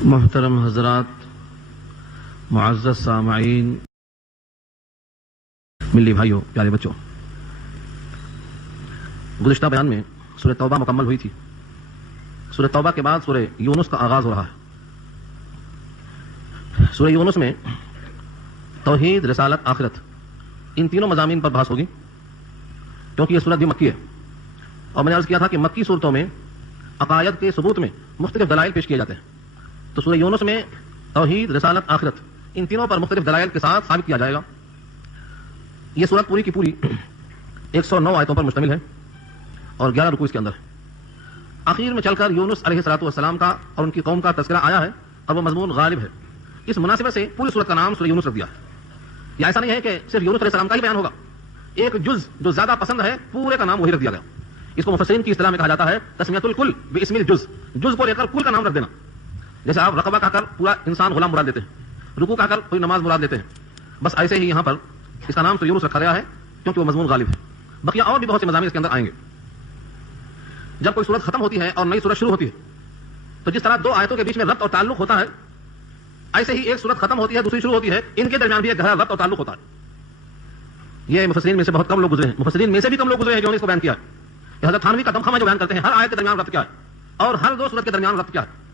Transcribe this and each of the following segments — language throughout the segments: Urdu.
محترم حضرات، معزز سامعین، ملی بھائیوں، پیارے بچوں، گزشتہ بیان میں سورہ توبہ مکمل ہوئی تھی۔ سورہ توبہ کے بعد سورہ یونس کا آغاز ہو رہا ہے۔ سورہ یونس میں توحید، رسالت، آخرت، ان تینوں مضامین پر بحث ہوگی، کیونکہ یہ سورت بھی مکی ہے، اور میں نے عرض کیا تھا کہ مکی صورتوں میں عقائد کے ثبوت میں مختلف دلائل پیش کیے جاتے ہیں، تو سورہ یونس میں توحید، رسالت، آخرت، ان تینوں پر مختلف دلائل کے ساتھ ثابت کیا جائے گا۔ یہ سورت پوری کی پوری 109 آیتوں پر مشتمل ہے اور 11 رکوع اس کے اندر ہے۔ آخر میں چل کر یونس علیہ الصلوۃ والسلام کا اور ان کی قوم کا تذکرہ آیا ہے، اور وہ مضمون غالب ہے۔ اس مناسبت سے پوری سورت کا نام سورہ یونس رکھ دیا ہے۔ یہ ایسا نہیں ہے کہ صرف یونس علیہ السلام کا ہی بیان ہوگا، ایک جز جو زیادہ پسند ہے پورے کا نام وہی رکھ دیا گیا۔ اس کو مفسرین کی اصطلاح میں کہا جاتا ہے تسمیۃ الکل باسم الجز، جز کو لے کر کل کا نام رکھ دینا۔ جیسے آپ رقبہ کہہ کر پورا انسان غلام مراد لیتے ہیں، رکوع کہہ کر کوئی نماز مراد لیتے ہیں، بس ایسے ہی یہاں پر اس کا نام سورہ یونس رکھا گیا ہے کیونکہ وہ مضمون غالب ہے۔ بقیہ اور بھی بہت سے مضامین اس کے اندر آئیں گے۔ جب کوئی سورت ختم ہوتی ہے اور نئی سورت شروع ہوتی ہے تو جس طرح دو آیتوں کے بیچ میں ربط اور تعلق ہوتا ہے، ایسے ہی ایک سورت ختم ہوتی ہے، دوسری شروع ہوتی ہے، ان کے درمیان بھی ایک گہرا ربط اور تعلق ہوتا ہے۔ یہ مفسرین میں سے بہت کم لوگ گزرے ہیں، مفسرین میں سے بھی کم لوگ گزرے ہیں جو نے اس کو بیان کیا ہے۔ حضرت تھانوی کا دمخم جو بیان کرتے ہیں ہر آیت کے درمیان ربط کیا ہے اور ہر دو سورت کے درمیان ربط کیا ہے،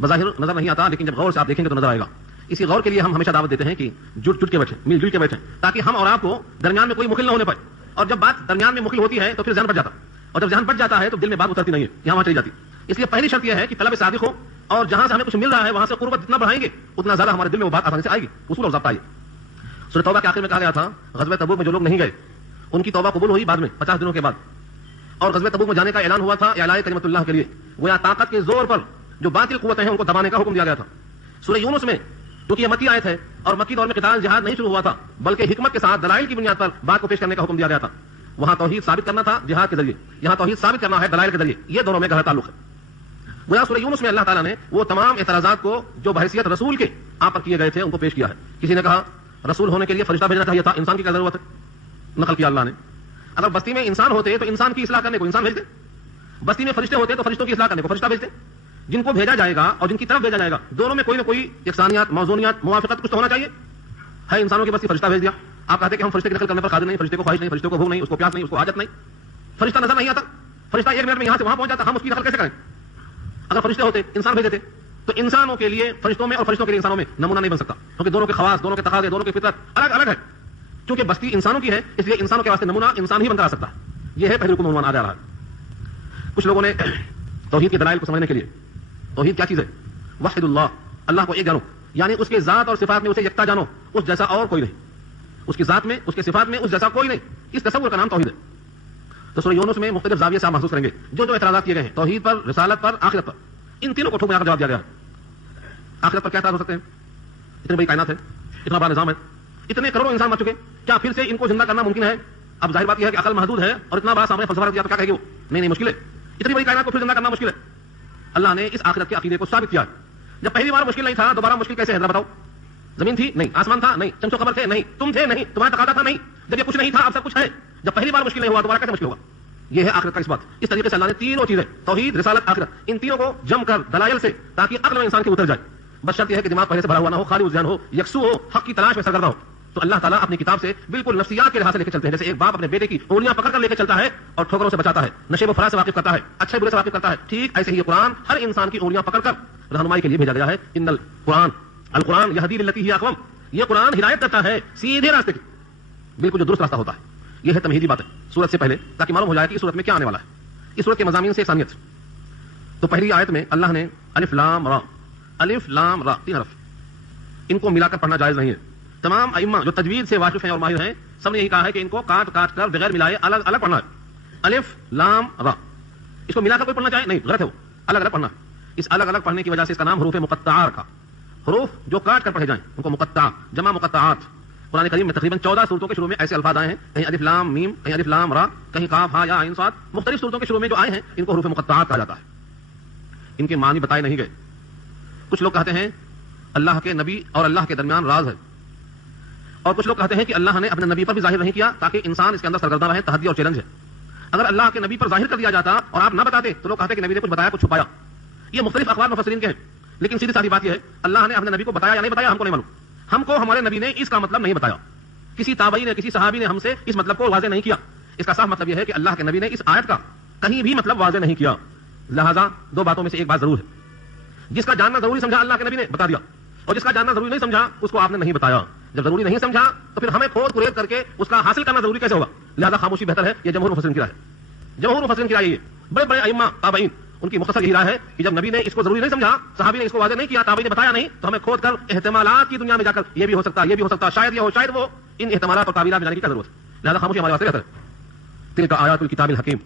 بظاہر نظر نہیں آتا، لیکن جب غور سے آپ دیکھیں گے تو نظر آئے گا۔ اسی غور کے لیے ہم ہمیشہ دعوت دیتے ہیں کہ جٹ جٹ کے بیٹھیں، مل جل کے بیٹھیں، تاکہ ہم اور آپ کو درمیان میں کوئی مخل نہ ہونے پائے، اور جب بات درمیان میں مخل ہوتی ہے تو پھر ذہن بٹ جاتا، اور جب ذہن بٹ جاتا ہے تو دل میں بات اترتی نہیں ہے، یہاں وہاں چلی جاتی۔ اس لیے پہلی شرط یہ ہے کہ طلب صادق ہو، اور جہاں سے ہمیں کچھ مل رہا ہے وہاں سے قربت جتنا بڑھائیں گے اتنا زیادہ ہمارے دل میں وہ بات آسانی سے آئے گی۔ اصول اور ضابطہ یہ سورہ توبہ کے آخر میں کہا گیا تھا غزوہ تبوک میں جو لوگ نہیں گئے ان کی توبہ قبول ہوئی بعد میں 50 دنوں کے بعد، اور غزوہ تبوک میں جانے کا اعلان ہوا تھا اعلاء کلمت اللہ کے لیے، گویا طاقت کے زور پر جو باطل قوتیں ہیں ان کو دبانے کا حکم دیا گیا تھا۔ سورہ یونس میں کیونکہ یہ مکی آیت ہے اور مکی دور میں قتال جہاد نہیں شروع ہوا تھا، بلکہ حکمت کے ساتھ دلائل کی بنیاد پر بات کو پیش کرنے کا حکم دیا گیا تھا۔ وہاں توحید ثابت کرنا تھا جہاد کے ذریعے، یہاں توحید ثابت کرنا ہے دلائل کے ذریعے، یہ دونوں میں گہرا تعلق ہے۔ گویا سورہ یونس میں اللہ تعالیٰ نے وہ تمام اعتراضات کو جو بحیثیت رسول کے آپ پر کیے گئے تھے ان کو پیش کیا ہے۔ کسی نے کہا رسول ہونے کے لیے فرشتہ بھیجنا چاہیے تھا، انسان کی کیا ضرورت ہے؟ نقل کیا اللہ نے، اگر بستی میں انسان ہوتے تو انسان کی اصلاح کرنے کو انسان بھیجتے، بستی میں فرشتے ہوتے تو فرشتوں کی اصلاح کرنے کو فرشتہ بھیجتے۔ جن کو بھیجا جائے گا اور جن کی طرف بھیجا جائے گا دونوں میں کوئی نہ کوئی یکسانیت، موزونیت، موافقت کچھ تو ہونا چاہیے۔ ہے انسانوں کی بستی فرشتہ بھیج دیا، آپ کہتے کہ ہم فرشتے کی نقل کرنے پر قادر نہیں، فرشتے کو خواہش نہیں، فرشتے کو بھوک نہیں، اس کو پیاس نہیں، اس کو حاجت نہیں، فرشتہ نظر نہیں آتا، فرشتہ 1 منٹ میں یہاں سے وہاں پہنچ جاتا، ہم اس کی نقل کیسے کریں؟ اگر فرشتے ہوتے انسان بھیجے تھے تو انسانوں کے لیے فرشتوں میں اور فرشتوں کے لیے انسانوں میں نمونہ نہیں بن سکتا، کیونکہ دونوں کے خواص، دونوں کے تقاضے، دونوں کی فطرت الگ الگ ہے۔ کیونکہ بستی انسانوں کی ہے اس لیے انسانوں کے واسطے نمونہ انسان ہی بن کر آ سکتا ہے۔ یہ ہے پہلے رکن عنوان آ جا رہا ہے۔ کچھ لوگوں نے توحید کے دلائل کو سمجھنے کے لیے توحید کیا چیز ہے، وحد اللہ، اللہ کو ایک جانو، یعنی اس کے ذات اور صفات میں اسے یکتا جانو، اس جیسا اور کوئی نہیں، اس کی ذات میں، اس کے صفات میں اس جیسا کوئی نہیں، اس تصور کا نام توحید ہے۔ تو سورہ یونس میں مختلف زاویے سے آپ محسوس کریں گے جو اعتراضات کیے گئے ہیں توحید پر، رسالت پر، آخرت پر، ان تینوں کو ٹھوک میں جواب دیا گیا ہے۔ آخرت پر کیا اعتراض ہو سکتے ہیں؟ اتنی بڑی کائنات ہے، اتنا بڑا نظام ہے، اتنے کروڑوں انسان مر چکے، کیا پھر سے ان کو زندہ کرنا ممکن ہے؟ اب ظاہر بات یہ ہے کہ عقل محدود ہے اور اتنا بڑا سامنے فلسفہ رکھ دیا تو کیا کہے گی وہ؟ نہیں مشکل ہے، اتنی بڑی کائنات کو پھر زندہ کرنا مشکل ہے۔ اللہ نے اس آخرت کے عقیدے کو ثابت کیا ہے۔ جب پہلی بار مشکل نہیں تھا دوبارہ مشکل کیسے ہے ذرا بتاؤ؟ زمین تھی نہیں، آسمان تھا نہیں، چمچو خبر تھے نہیں، تم تھے نہیں، تمہارا تقاضا تھا نہیں، جب یہ کچھ نہیں تھا اب سب کچھ ہے۔ جب پہلی بار مشکل نہیں ہوا دوبارہ کیسے مشکل ہوگا؟ یہ ہے آخرت کا اس بات۔ اس طریقے سے اللہ نے تینوں چیزیں توحید، رسالت، آخرت، ان تینوں کو جم کر دلائل سے تاکہ عقل میں انسان کی اتر جائے۔ بس شرط یہ ہے کہ دماغ پہلے سے بھرا ہوا نہ ہو، خالی ذہن ہو، یکسو ہو، حق کی تلاش میں سرگردہ ہو۔ تو اللہ تعالیٰ اپنی کتاب سے بالکل نفسیات کے لحاظ سے لے کے چلتے ہیں، جیسے ایک باپ اپنے بیٹے کی انگلیاں پکڑ کر لے کے چلتا ہے اور ٹھوکروں سے بچاتا ہے، نشے و فراز سے واقف کرتا ہے، اچھے برے سے واقف کرتا ہے، ٹھیک ایسے ہی یہ قرآن ہر انسان کی انگلیاں پکڑ کر رہنمائی کے لیے بھیجا گیا ہے۔ ان القرآن یہدی للتی ہی اقوم، یہ قرآن ہدایت کرتا ہے سیدھے راستے کی، بالکل جو درست راستہ ہوتا ہے۔ یہ ہے تمہیدی بات ہے سورت سے پہلے، تاکہ معلوم ہو جائے کہ اس سورت میں کیا آنے والا ہے۔ اس سورت کے مضامین سے ثانیت، تو پہلی آیت میں اللہ نے الف لام را، الف لام را 3 حرف، ان کو ملا کر پڑھنا جائز نہیں ہے۔ تمام ائمہ جو تجوید سے واقف ہیں اور ماہر ہیں سب نے یہی کہا ہے کہ ان کو کاٹ کاٹ کر بغیر ملائے الگ الگ پڑھنا ہے۔ الف لام را، اس کو ملا کر کوئی پڑھنا چاہے نہیں، غلط ہے، وہ الگ الگ پڑھنا ہے۔ اس الگ الگ پڑھنے کی وجہ سے اس کا نام حروف مقطعہ رکھا، حروف جو کاٹ کر پڑھے جائیں ان کو مقطع، جمع مقطعات۔ قرآن کریم میں تقریباً 14 صورتوں کے شروع میں ایسے الفاظ آئے ہیں، کہیں الف لام میم، کہیں الف لام را، کہیں قاف ہا یا عین صاد، مختلف صورتوں کے شروع میں جو آئے ہیں ان کو حروف مقطعات کہا جاتا ہے۔ ان کے معنی بتائے نہیں گئے۔ کچھ لوگ کہتے ہیں اللہ کے نبی اور اللہ کے درمیان راز ہے، اور کچھ لوگ کہتے ہیں کہ اللہ نے اپنے نبی پر بھی ظاہر نہیں کیا تاکہ انسان اس کے اندر سرگردہ رہے، تحدی اور چیلنج ہے۔ اگر اللہ کے نبی پر ظاہر کر دیا جاتا اور آپ نہ بتاتے تو لوگ کہتے کہ نبی نے کچھ بتایا کچھ چھپایا۔ یہ مختلف اقوال مفسرین کے ہیں، لیکن سیدھی سادی بات یہ ہے اللہ نے اپنے نبی کو بتایا یا نہیں بتایا ہم کو نہیں معلوم. ہم کو ہمارے نبی نے اس کا مطلب نہیں بتایا, کسی تابعی نے کسی صحابی نے ہم سے اس مطلب کو واضح نہیں کیا. اس کا صاف مطلب یہ ہے کہ اللہ کے نبی نے اس آیت کا کہیں بھی مطلب واضح نہیں کیا. لہذا دو باتوں میں سے ایک بات ضرور ہے, جس کا جاننا ضروری سمجھا اللہ کے نبی نے بتا دیا, اور جس کا جاننا ضروری نہیں سمجھا اس کو آپ نے نہیں بتایا. جب ضروری نہیں سمجھا تو پھر ہمیں کھود کریت کر کے اس کا حاصل کرنا ضروری کیسے ہوگا؟ لہذا خاموشی بہتر ہے. یہ جمہور مفسرین کی رائے ہے, جمہور مفسرین کی رائے یہ بڑے بڑے ائمہ تابعین ان کی مختصر یہی رائے ہے کہ جب نبی نے اس کو ضروری نہیں سمجھا, صحابی نے اس کو واضح نہیں کیا, تابعی نے بتایا نہیں, تو ہمیں کھود کر احتمالات کی دنیا میں جا کر یہ بھی ہو سکتا, یہ بھی ہو سکتا, شاید یہ ہو شاید وہ, ان احتمالات اور تعویلات میں جانے کی کیا ضرورت ہے؟ لہذا خاموشی ہمارے واسطے بہتر ہے. تلک آیات الکتاب الحکیم,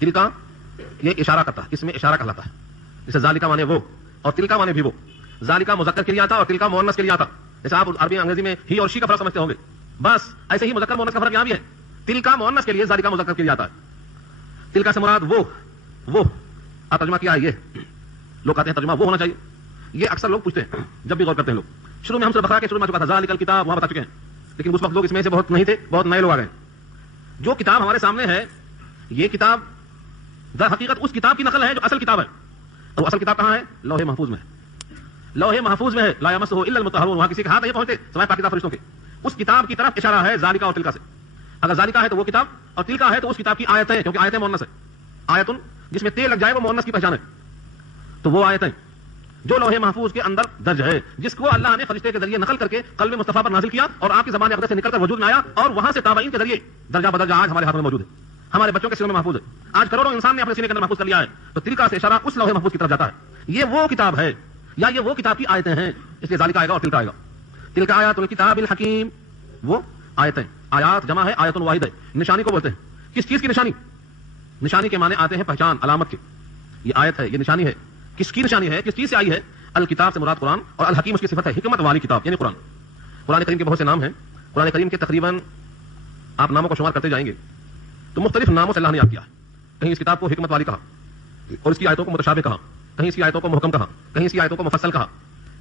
تلک یہ اشارہ کرتا ہے, اس میں اشارہ کہلاتا ہے. جیسے ذالکا مانے وہ اور تلکا مانے بھی وہ. ذالکا مذکر کے لیے آتا اور تلکا مؤنث کے لیے آتا. جیسے آپ عربی انگریزی میں ہی اور شی کا فرق سمجھتے ہوں گے, بس ایسے ہی مذکر مؤنث کا فرق یہاں بھی ہے. تلکا مؤنث کے لیے, ذالکا مذکر کے لیے آتا ہے. تلکا سے مراد وہ ترجمہ کیا ہے, یہ لوگ کہتے ہیں ترجمہ وہ ہونا چاہیے. یہ اکثر لوگ پوچھتے ہیں جب بھی غور کرتے ہیں لوگ. شروع میں ہم سورہ بقرہ کے شروع میں چکا تھا ذالک الکتاب, وہاں بتا چکے ہیں, لیکن اس وقت لوگ اس میں سے بہت نہیں تھے, بہت نئے لوگ آ گئے. جو کتاب ہمارے سامنے ہے یہ کتاب در حقیقت اس کتاب کی نقل ہے جو اصل کتاب ہے. اور اصل کتاب کہاں ہے؟ لوح محفوظ میں ہے. لوح محفوظ میں ہے, لا یمسہ الا المطہرون, وہاں کسی کے ہاتھ نہیں پہنچتے سوائے پاکیزہ فرشتوں کے. اس کتاب کی طرف اشارہ ہے ذالکا اور تلکا سے. اگر ذالکا ہے تو وہ کتاب, اور تلکا ہے تو اس کتاب کی آیتیں, کیونکہ آیتیں مؤنث ہے. آیتن جس میں تے لگ جائے وہ مؤنث کی پہچان ہے. تو وہ آیتیں جو لوح محفوظ کے اندر درج ہے, جس کو اللہ نے فرشتے کے ذریعے نقل کر کے قلب مصطفیٰ پر نازل کیا اور آپ کی زبان اقدس سے نکل کر وجود میں آیا, اور وہاں سے تابعین کے ذریعے درجہ بدرجہ آج ہمارے ہاتھ میں موجود ہے, ہمارے بچوں کے سینے میں محفوظ ہے. آج کروڑوں انسان نے اپنے سینے کے اندر محفوظ کر لیا ہے. تو تلکا سے اشارہ اس لوح محفوظ کی طرف جاتا ہے. یہ وہ کتاب ہے یا یہ وہ کتاب کی آیتیں ہیں, اس لیے ذالکا آئے گا اور تلکا آئے گا. تلکا آیات الکتاب الحکیم, وہ آیتیں, آیات جمع ہے آیت واحد ہے. نشانی کو بولتے ہیں. کس چیز کی نشانی؟ نشانی کے معنی آتے ہیں پہچان, علامت کے. یہ آیت ہے, یہ نشانی ہے. کس کی نشانی ہے, کس چیز سے آئی ہے؟ الکتاب سے مراد قرآن, اور الحکیم اس کی صفت ہے حکمت والی کتاب یعنی قرآن. قرآن کریم کے بہت سے نام ہیں. قرآن کریم کے تقریباً آپ ناموں کو شمار کرتے جائیں گے تو مختلف ناموں سے اللہ نے یاد کیا ہے. کہیں اس کتاب کو حکمت والی کہا, اور اس کی آیتوں کو متشابہ کہا, کہیں اس کی آیتوں کو محکم کہا, کہیں اس کی آیتوں کو مفصل کہا.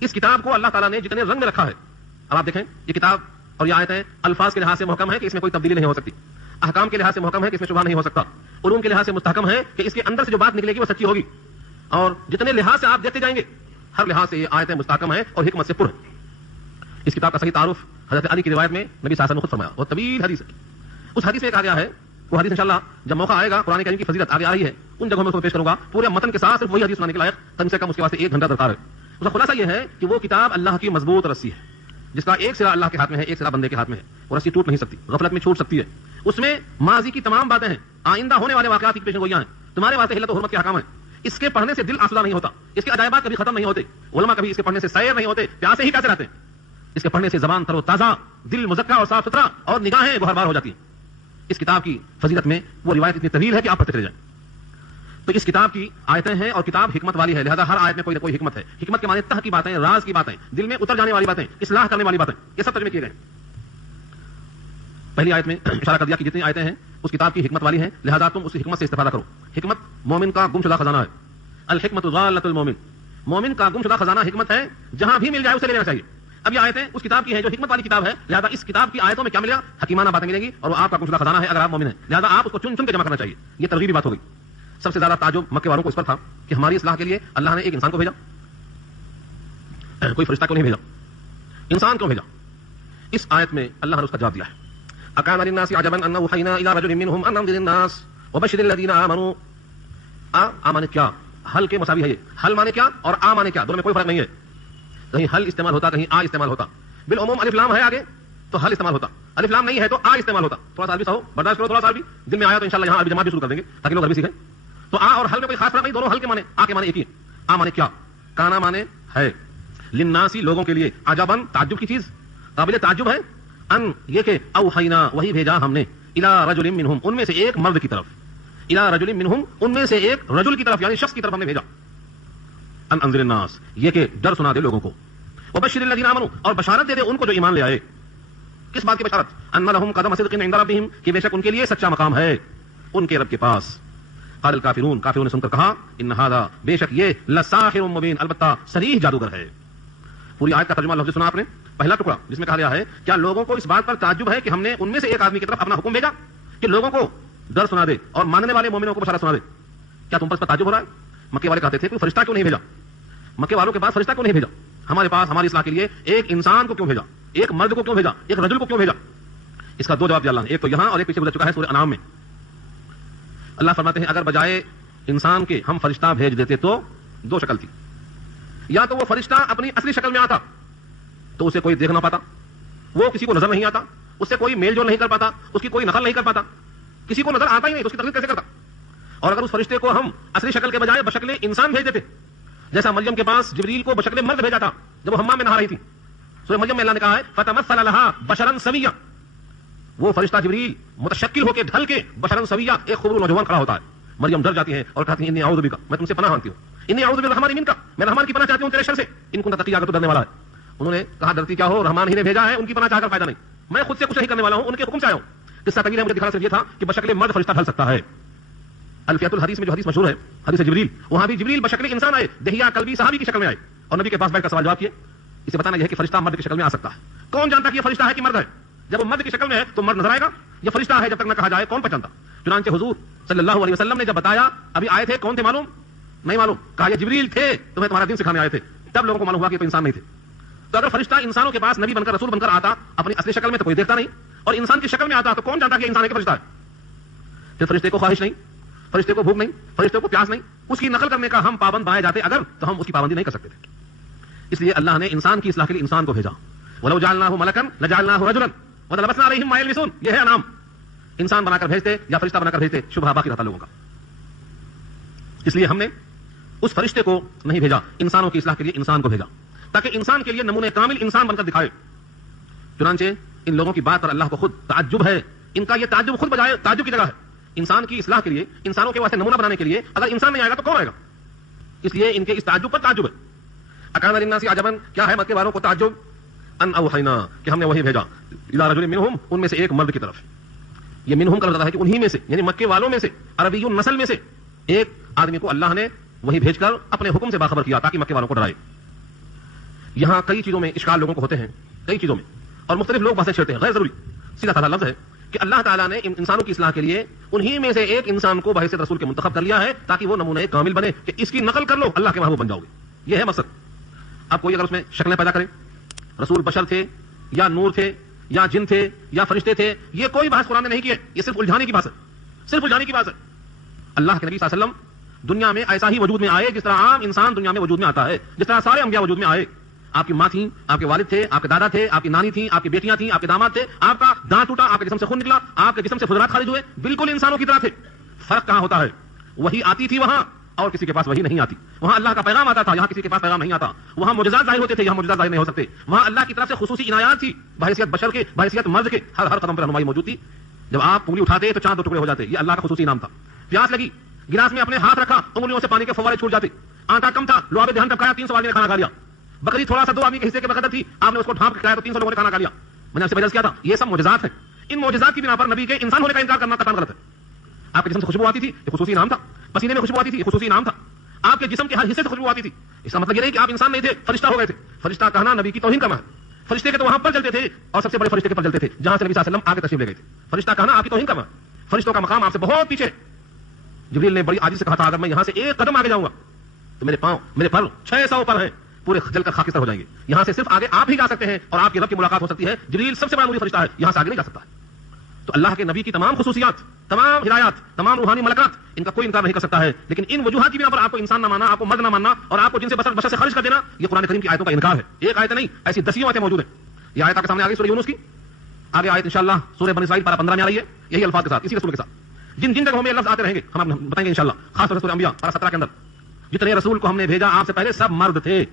اس کتاب کو اللہ تعالیٰ نے جتنے رنگ میں رکھا ہے, اب آپ دیکھیں یہ کتاب اور یہ آیتیں الفاظ کے لحاظ سے محکم ہے کہ اس میں کوئی تبدیلی نہیں ہو سکتی, احکام کے لحاظ سے محکم ہے کہ اس میں شبہ نہیں ہو سکتا, علوم کے لحاظ سے مستحکم ہے کہ اس کے اندر سے جو بات نکلے گی وہ سچی ہوگی, اور جتنے لحاظ سے آپ دیکھتے جائیں گے ہر لحاظ سے یہ آیتیں مستحکم ہیں اور حکمت سے پر ہیں. اس کتاب کا صحیح تعارف حضرت علی کی روایت میں نبی صلی اللہ علیہ وسلم نے خود فرمایا, اور طویل حدیث ہے. اس حدیث میں کہا گیا ہے, وہ حدیث انشاءاللہ جب موقع آئے گا قرآن کریم کی فضیلت آگے آ رہی ہے ان جگہوں میں اس کو پیش کروں گا, پورے متن کے ساتھ صرف وہی حدیث سنانے کے لائق کم سے کم اس کے واسطے 1 گھنٹہ درکار ہے. اس کا خلاصہ یہ ہے کہ وہ کتاب اللہ کی مضبوط رسی ہے, جس کا ایک سرا اللہ کے ہاتھ میں ہے, ایک سرا بندے کے ہاتھ میں ہے. وہ رسی ٹوٹ نہیں سکتی, غفلت میں چھوٹ سکتی ہے. اس میں ماضی کی تمام باتیں ہیں, آئندہ ہونے والے واقعات کی پیشن گوئیاں ہیں, تمہارے واسطے حلت و حرمت کے احکام ہیں. اس کے پڑھنے سے دل آسودہ نہیں ہوتا, اس کے عجائبات کبھی ختم نہیں ہوتے, علماء کبھی اس کے پڑھنے سے سیر نہیں ہوتے, پیاسے ہی پیاسے رہتے ہیں. اس کے پڑھنے سے زبان تر و تازہ, دل مزکہ اور صاف ستھرا, اور نگاہیں گوہر بار ہو جاتی ہیں. اس کتاب کی فضیلت میں وہ روایت اتنی طویل ہے کہ آپ پڑھتے چلے جائیں. تو اس کتاب کی آیتیں ہیں اور کتاب حکمت والی ہے, لہذا ہر آیت میں کوئی نہ کوئی حکمت ہے. حکمت کے معنی تہ کی باتیں, راز کی باتیں, دل میں اتر جانے والی باتیں, اصلاح کرنے والی باتیں, یہ سب ترجمے کیے گئے. پہلی آیت میں اشارہ کر دیا کہ جتنی آیتیں ہیں اس کتاب کی حکمت والی ہیں, لہذا تم اس حکمت سے استفادہ کرو. حکمت مومن کا گم شدہ خزانہ ہے. الحکمت غالۃ المومن, مومن کا گم شدہ خزانہ حکمت ہے, جہاں بھی مل جائے اسے لے لینا چاہیے. اب یہ آیتیں اس کتاب کی ہیں جو حکمت والی کتاب ہے, لہذا اس کتاب کی آیتوں میں کیا ملے گا؟ حکیمانہ باتیں ملیں گی, اور وہ آپ کا گم شدہ خزانہ ہے اگر آپ مومن ہیں, لہذا آپ اس کو چن چن کے جمع کرنا چاہیے. یہ ترغیبی بات ہو گئی. سب سے زیادہ تعجب مکے والوں کو اس پر تھا کہ ہماری اصلاح کے لیے اللہ نے ایک انسان کو بھیجا, کوئی فرشتہ کو نہیں بھیجا, انسان کیوں بھیجا؟ اس آیت میں اللہ نے اس کا جواب دیا ہے. اکان للناس عجبا ان اوحینا الى رجل منهم ان انذر الناس وبشر الذين امنوا. مانے کیا, حل کے مساوی ہے. یہ حل مانے کیا اور آ مانے کیا, دونوں میں کوئی فرق نہیں ہے. کہیں حل استعمال ہوتا, کہیں آ استعمال ہوتا. بالعموم الف لام ہے آگے تو حل استعمال ہوتا, الف لام نہیں ہے تو آ استعمال ہوتا. تھوڑا سا عربی سہو, برداشت کرو, تھوڑا سا عربی دل میں آیا تو انشاءاللہ یہاں عربی جماعت بھی شروع کر دیں گے تاکہ لوگ عربی سیکھیں. تو آ اور حل میں کوئی خاص فرق نہیں, دونوں حل کے معنی, آ کے معنی ایک ہی ہے. آ معنی کیا, کانا معنی ہے, للناسی لوگوں کے لیے, عجباً تعجب کی چیز, قابل تعجب ہے, ان یہ کہ اوحینا وہی بھیجا ہم نے, الی رجل منہم ان میں سے ایک مرد کی طرف, الی رجل منہم ان میں سے ایک رجل کی طرف یعنی شخص کی طرف ہم نے بھیجا. ان انذر الناس یہ کہ ڈر سنا دے لوگوں کو, وبشر الذین آمنوا اور بشارت دے دے ان کو جو ایمان لے آئے. کس بات کی بشارت؟ ان لهم قدم صدق عند ربهم کہ بے شک ان کے لیے سچا مقام ہے ان کے رب کے پاس. قال الکافرون, کافروں نے سن کر کہا ان هذا بے شک یہ لساحر مبین, البتہ صریح جادوگر ہے. پوری آیت کا ترجمہ لفظ سنا آپ نے, پہلا ٹکڑا جس میں کہا گیا ہے کیا لوگوں کو اس بات پر تعجب ہے کہ ہم نے ان میں سے ایک آدمی کی طرف اپنا حکم بھیجا کہ لوگوں کو ڈر سنا دے اور ماننے والے مومنوں کو بشارت سنا دے. کیا تم پر اس پر تعجب ہو رہا ہے؟ مکے والے کہتے تھے کوئی فرشتہ کیوں نہیں بھیجا؟ مکے والوں کے پاس فرشتہ کیوں نہیں بھیجا؟ ہمارے پاس ہماری اصلاح کے لیے ایک انسان کو کیوں بھیجا؟ ایک مرد کو کیوں بھیجا؟ ایک رجل کو کیوں بھیجا؟ اس کا دو جواب دیا اللہ نے، ایک تو یہاں اور ایک پیچھے گزر چکا ہے سورہ انعام میں۔ اللہ فرماتے ہیں اگر بجائے انسان کے ہم فرشتہ بھیج دیتے تو دو شکل تھی، یا تو وہ فرشتہ اپنی اصلی شکل میں آتا تو اسے کوئی دیکھ نہ پاتا، وہ کسی کو نظر نہیں آتا، اس سے کوئی میل جول نہیں کر پاتا، اس کی کوئی نقل نہیں کر پاتا، کسی کو نظر آتا ہی نہیں تو اس کی تقلید کیسے کرتا؟ اور اگر اس فرشتے کو ہم اصلی شکل کے بجائے بشکل انسان بھیج دیتے، جیسا مریم کے پاس جبریل کو بشکل مرد بھیجا تھا جب وہ حمام میں نہا رہی تھی، سورہ مریم میں اللہ نے کہا ہے فتمثل لها بشرا سویا، وہ فرشتہ جبریل متشکل ہو کے ڈھل کے بشرا سویا ایک خوبصورت نوجوان کھڑا ہوتا ہے۔ مریم ڈر جاتی ہے اور کہتی ہے انی اعوذ بک، میں تم سے پناہ مانگتی ہوں، انی اعوذ بالرحمن منک، میں رحمان کی پناہ چاہتی ہوں تیرے شر سے، ان کنت تقی، اگر تو ڈرنے والا ہے۔ انہوں نے کہا ڈرتی کیا ہو، رحمان ہی نے بھیجا ہے، ان کی پناہ چاہ کر فائدہ نہیں، میں خود سے کچھ نہیں کرنے والا ہوں، ان کے حکم سے آیا ہوں۔ قصہ طویل ہے، مجھے دکھانا صرف یہ تھا کہ بشکل مرد فرشتہ ڈھل سکتا ہے۔ الفیۃ الحدیث میں جو حدیث مشہور ہے حدیث جبریل، وہاں بھی جبریل بشکل انسان آئے، دہیا کلبی صحابی کی شکل میں آئے اور نبی کے پاس بیٹھ کر سوال جواب کیے۔ اسے بتانا یہ ہے کہ فرشتہ مرد کی شکل میں آ سکتا ہے۔ کون جانتا کہ یہ فرشتہ ہے کہ مرد ہے؟ جب وہ مرد کی شکل میں ہے تو مرد نظر آئے گا، یہ فرشتہ ہے جب تک نہ کہا جائے کون پہچانتا؟ چنانچہ حضور صلی اللہ علیہ وسلم نے جب بتایا، ابھی آئے تھے، کون تھے معلوم نہیں؟ معلوم، کہا یہ جبریل تھے، تمہیں تمہارا دین سکھانے آئے تھے، تب لوگوں کو معلوم ہوا کہ تو انسان نہیں تھے۔ تو اگر فرشتہ انسانوں کے پاس نبی بن کر رسول بن کر آتا اپنی اصلی شکل میں تو کوئی دیکھتا نہیں، اور انسان کی شکل میں آتا تو کون جانتا کہ انسان ہے کہ فرشتہ ہے؟ پھر فرشتے کو خواہش نہیں، فرشتے کو بھوک نہیں، فرشتے کو پیاس نہیں، اس کی نقل کرنے کا ہم پابند بنائے جاتے اگر تو ہم اس کی پابندی نہیں کر سکتے تھے۔ اس لیے اللہ نے انسان کی اصلاح کے لیے انسان کو بھیجا۔ وَلَوْ جَعَلْنَاهُ مَلَكًا لَجَعَلْنَاهُ رَجُلًا وَلَلَبَسْنَا عَلَيْهِمْ مَا يَلْبِسُونَ، یہ ہے انعام، انسان بنا کر بھیجتے یا فرشتہ بنا کر بھیجتے، شبہ باقی رہتا لوگوں کا۔ اس لیے ہم نے اس فرشتے کو نہیں بھیجا، انسانوں کی اصلاح کے لیے انسان کو بھیجا تاکہ انسان کے لیے نمونے کامل انسان بن کر دکھائے۔ چنانچہ ان لوگوں کی بات پر اللہ کو خود تعجب ہے، ان کا یہ تعجب خود بجائے تعجب کی جگہ ہے۔ انسان کی اصلاح کے لیے، انسانوں کے واسطے نمونہ بنانے کے لیے اگر انسان نہیں آئے گا تو کون آئے گا؟ اس لیے ان کے اس تعجب پر تعجب ہے۔ اکان للناس عجبا، کیا ہے مکے والوں کو تعجب؟ ان اوحینا، کہ ہم نے وہی بھیجا، الی رجل منہم، ان میں سے ایک مرد کی طرف۔ یہ منہم کا لفظ ہے کہ انہی میں سے، یعنی مکے والوں میں سے، عربی نسل میں سے ایک آدمی کو اللہ نے وہی بھیج کر اپنے حکم سے باخبر کیا تاکہ مکے والوں کو ڈرائے۔ یہاں کئی چیزوں میں اشکال لوگوں کو ہوتے ہیں، کئی چیزوں میں، اور مختلف لوگ باتیں چھیڑتے ہیں، غیر ضروری۔ سیدھا سادہ لفظ ہے کہ اللہ تعالیٰ نے انسانوں کی اصلاح کے لیے انہی میں سے ایک انسان کو بحیثیت رسول کے منتخب کر لیا ہے تاکہ وہ نمونہ کامل بنے کہ اس کی نقل کر لو، اللہ کے محبوب بن جاؤ گے۔ یہ ہے مقصد۔ اب کوئی اگر اس میں شکلیں پیدا کرے، رسول بشر تھے یا نور تھے یا جن تھے یا فرشتے تھے، یہ کوئی بحث قرآن نے نہیں کی ہے، یہ صرف الجھانے کی بات ہے، صرف الجھانے کی بات ہے۔ اللہ کے نبی صلی اللہ علیہ وسلم دنیا میں ایسا ہی وجود میں آئے جس طرح عام انسان دنیا میں وجود میں آتا ہے، جس طرح سارے انبیاء وجود میں آئے۔ آپ کی ماں تھیں، آپ کے والد تھے، آپ کے دادا تھے، آپ کی نانی تھی، آپ کی بیٹیاں تھیں، آپ کے داماد تھے، آپ کا دانت ٹوٹا، آپ کے جسم سے خون نکلا، آپ کے جسم سے خضرات خارج ہوئے، بالکل انسانوں کی طرح تھے۔ فرق کہاں ہوتا ہے؟ وہی آتی تھی وہاں اور کسی کے پاس وہی نہیں آتی۔ وہاں اللہ کا پیغام آتا تھا، یہاں کسی کے پاس پیغام نہیں آتا۔ وہاں معجزات ظاہر ہوتے تھے، یہاں معجزات ظاہر نہیں ہو سکتے۔ وہاں اللہ کی طرف سے خصوصی عنایات تھی، بحیثیت بشر کے، بحیثیت مرد کے، ہر قدم پر رہنمائی موجود تھی۔ جب آپ انگلی اٹھاتے تو چاند دو ٹکڑے ہو جاتے، یہ اللہ کا خصوصی انعام تھا۔ پیاس لگی، گلاس میں اپنے ہاتھ رکھا، انگلیوں سے پانی کے فوارے چھوٹ جاتے۔ آٹا کم تھا، لوہا پہ دھیان ٹپکایا، 300 آدمی نے کھانا کھا لیا۔ بکری تھوڑا سا 2 آدمی کے حصے کے بقدر تھی، آپ نے اس کو ڈھانپ کے کھایا تو 300 لوگوں نے کھانا کھا لیا۔ میں نے آپ سے بحث کیا تھا، یہ سب معجزات ہیں۔ ان معجزات کی بنا پر نبی کے انسان ہونے کا انکار کرنا قطعاً غلط ہے۔ آپ کے جسم سے خوشبو آتی تھی، یہ خصوصی انعام تھا۔ پسینے میں خوشبو آتی تھی، یہ خصوصی انعام تھا۔ آپ کے جسم کے ہر حصے سے خوشبو آتی تھی، اس کا مطلب یہ نہیں کہ آپ انسان نہیں تھے، فرشتہ ہو گئے تھے۔ فرشتہ کہنا نبی کی توہین کرنا ہے۔ فرشتے کے تو وہاں پر چلتے تھے اور سب سے بڑے فرشتے کے پر چلتے تھے جہاں سے نبی صلی اللہ علیہ وسلم آگے تشریف لے گئے تھے۔ فرشتہ کہنا آپ کی توہین کرنا ہے، فرشتوں کا مقام آپ سے بہت پیچھے۔ جبریل نے بڑی عاجزی سے کہا تھا اگر میں یہاں سے ایک قدم آگے جاؤں گا تو میرے پاؤں، میرے پر 600 پر ہیں، پورے جل کر خاکستر ہو جائیں گے۔ یہاں سے صرف آگے آپ ہی جا سکتے ہیں اور آپ کے رب کی ملاقات ہو سکتی ہے۔ جبریل سب سے بڑا نوری فرشتہ ہے، یہاں سے آگے نہیں جا سکتا ہے۔ تو اللہ کے نبی کی تمام خصوصیات، تمام ہدایات، تمام روحانی ملکات، ان کا کوئی انکار نہیں کر سکتا ہے، لیکن ان وجوہات کی بنا پر آپ کو انسان نہ ماننا، آپ کو مرد نہ ماننا اور آپ کو جن سے بشر سے خارج کر دینا، یہ قرآن کریم کی آیتوں کا انکار ہے۔ ایک آیت نہیں، ایسی 10 آیتیں موجود ہیں۔ یہ آیت آپ کے سامنے آگے سورہ یونس کی، آگے آیت انشاءاللہ سورہ بنی اسرائیل پارہ 15 میں آ رہی ہے، یہی الفاظ کے ساتھ، اسی رسول کے ساتھ۔ جن جن جگہوں میں لفظ آتے رہیں گے ہم آپ بتائیں گے انشاءاللہ، خاص طور سے سورہ انبیاء پارہ 17 کے اندر جتنے رسول کو ہم نے بھیجا آپ سے پہلے سب مرد تھے۔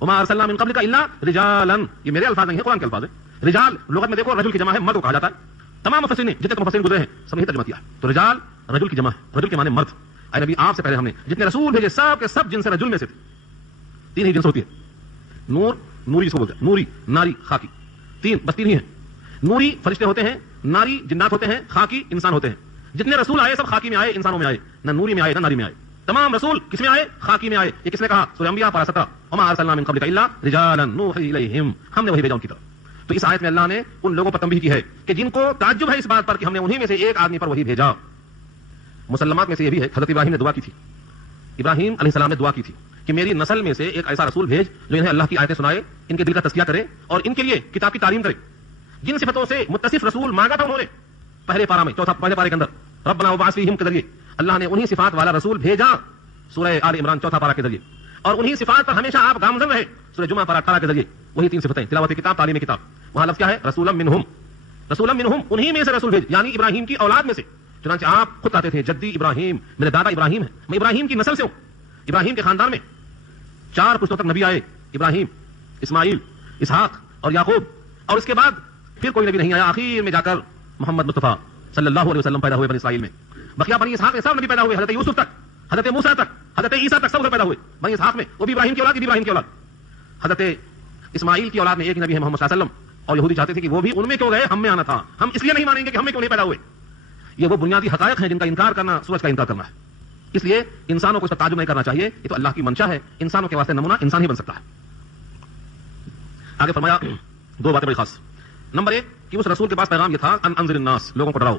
وما ارسلنا من قبلک الا رجالا، یہ میرے الفاظ نہیں ہیں، قرآن کے الفاظ ہیں۔ رجال لغت میں دیکھو رجل کی جمع ہے، مرد کو کہا جاتا ہے۔ تمام مفسرین نے جتنے مفسرین گزرے ہیں سب نے ترجمہ کیا ہے، تو رجال رجل کی جمع ہے، رجل کے معنی مرد۔ اے نبی آپ سے پہلے ہم نے جتنے رسول بھیجے سب کے سب جن سے رجل میں سے تھے۔ 3 ہی جنس ہوتی ہے، نور، نوری جس کو بولتے ہیں، نوری، ناری، خاکی، 3 بس 3 ہی ہیں۔ نوری فرشتے ہوتے ہیں، ناری جنات ہوتے ہیں، خاکی انسان ہوتے ہیں۔ جتنے رسول آئے سب خاکی میں آئے، انسانوں میں آئے، نہ نوری میں آئے نہ ناری میں آئے۔ تمام رسول کس میں آئے؟ خاکی میں آئے۔ یہ کس نے کہا؟ سورہ انبیاء پارہ 17، وما ارسلنا من قبلک الا رجالا نوحی الیہم، ہم نے وہی بھیجا ان کی طرف۔ تو اس آیت میں اللہ نے ان لوگوں پر تنبیہ کی ہے کہ جن کو تعجب ہے اس بات پر کہ ہم نے انہی میں سے ایک آدمی پر وہی بھیجا۔ مسلمات میں سے یہ بھی ہے، حضرت ابراہیم نے دعا کی تھی، ابراہیم علیہ السلام نے دعا کی تھی کہ میری نسل میں سے ایک ایسا رسول بھیج جو انہیں اللہ کی آیتیں سنائے, ان کے دل کا تزکیہ کرے اور ان کے لیے کتاب کی تعلیم کرے. جن صفتوں سے متصف رسول مانگا تھا انہوں نے پہلے پارہ میں, پہلے پارے کے اندر ربنا وابعث فیہم کے ذریعے اللہ نے انہی صفات والا رسول بھیجا سورہ آل عمران چوتھا پارہ کے ذریعے, اور انہی صفات پر ہمیشہ آپ گامزن رہے سورہ جمعہ پارہ 18 کے ذریعے. وہی 3 صفتیں, تلاوت کتاب, تعلیم کتاب. وہاں لفظ کیا ہے؟ رسولا منہم, رسولا منہم, انہی میں سے رسول بھیج, یعنی ابراہیم کی اولاد میں سے. چنانچہ آپ خود کہتے تھے جدی ابراہیم, میرے دادا ابراہیم ہے, میں ابراہیم کی نسل سے ہوں. ابراہیم کے خاندان میں 4 پشتوں تک نبی آئے, ابراہیم, اسماعیل, اسحاق اور یعقوب, اور اس کے بعد پھر کوئی نبی نہیں آیا. آخر میں جا کر محمد مصطفیٰ صلی اللہ علیہ وسلم پیدا ہوئے بنی اسرائیل میں. بقیہ بنی اسحاق میں سب نبی پیدا ہوئے, حضرت یوسف تک, حضرت موسیٰ تک, حضرت عیسیٰ تک سب پیدا ہوئے بنی اسحاق میں. وہ بھی ابراہیم کی اولاد, یہ بھی ابراہیم کی اولاد. حضرت اسماعیل کی اولاد میں ایک نبی ہے محمد صلی اللہ علیہ وسلم, اور یہودی چاہتے تھے کہ وہ بھی ان میں کیوں گئے, ہم میں آنا تھا, ہم اس لیے نہیں مانیں گے کہ ہم میں کیوں نہیں پیدا ہوئے. یہ وہ بنیادی حقائق ہیں جن کا انکار کرنا سورج کا انکار کرنا ہے. اس لیے انسانوں کو اس پر تعجب نہیں کرنا چاہیے, یہ تو اللہ کی منشا ہے. انسانوں کے واسطے نمونہ انسان ہی بن سکتا ہے. آگے فرمایا 2 باتیں بڑی خاص. نمبر 1 کہ اس رسول کے پاس پیغام یہ تھا ان انذر الناس, لوگوں کو ڈراؤ.